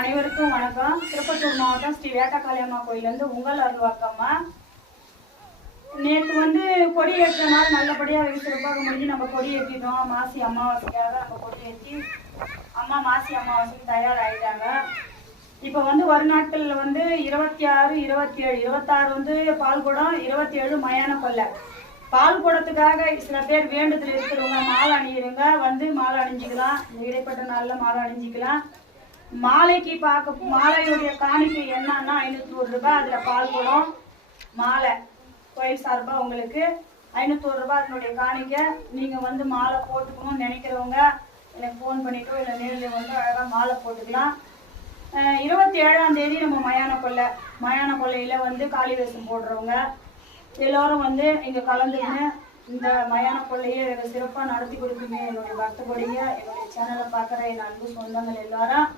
அனைவருக்கும் வணக்கம். திருப்பத்தூர் மாவட்டம் ஸ்ரீ வேட்டக்காளியம்மா கோயிலேருந்து உங்கள் அருள்வாக்கம்மா. நேற்று கொடி ஏற்ற நாள் நல்லபடியாக சிறப்பாக முடிஞ்சு நம்ம கொடி ஏற்றிட்டோம். மாசி அமாவாசைக்காக நம்ம கொடி ஏற்றி அம்மா மாசி அமாவாசைக்கு தயாராகிட்டாங்க. இப்போ ஒரு நாட்களில் 26, 27, 26 பால் குடம், 27 மயான கொள்ளை. பால் குடத்துக்காக சில பேர் வேண்டுதல் இருக்கிறவங்க மாலை அணியிறவங்க மாலை அணிஞ்சிக்கலாம். இந்த இடைப்பட்ட நாளில் மாலை அணிஞ்சிக்கலாம். மாலைக்கு மாலையுடைய காணிக்கை என்னன்னா 501 ரூபாய். அதில் பால் குடம் மாலை கோயில் சார்பாக உங்களுக்கு 501 ரூபாய் அதனுடைய காணிக்கை. நீங்கள் மாலை போட்டுக்கணும்னு நினைக்கிறவங்க எனக்கு ஃபோன் பண்ணிட்டோ இல்லை நேரில் அழகாக மாலை போட்டுக்கலாம். 27ஆம் தேதி நம்ம மயான கொள்ளையில் காளி வேஷம் போடுறவங்க எல்லோரும் இங்கே கலந்துன்னு இந்த மயான கொள்ளையை சிறப்பாக நடத்தி கொடுப்பீங்க. என்னுடைய பக்த கொடிங்க, என்னுடைய சேனலை பார்க்குற என் அன்பு சொந்தங்கள் எல்லாரும்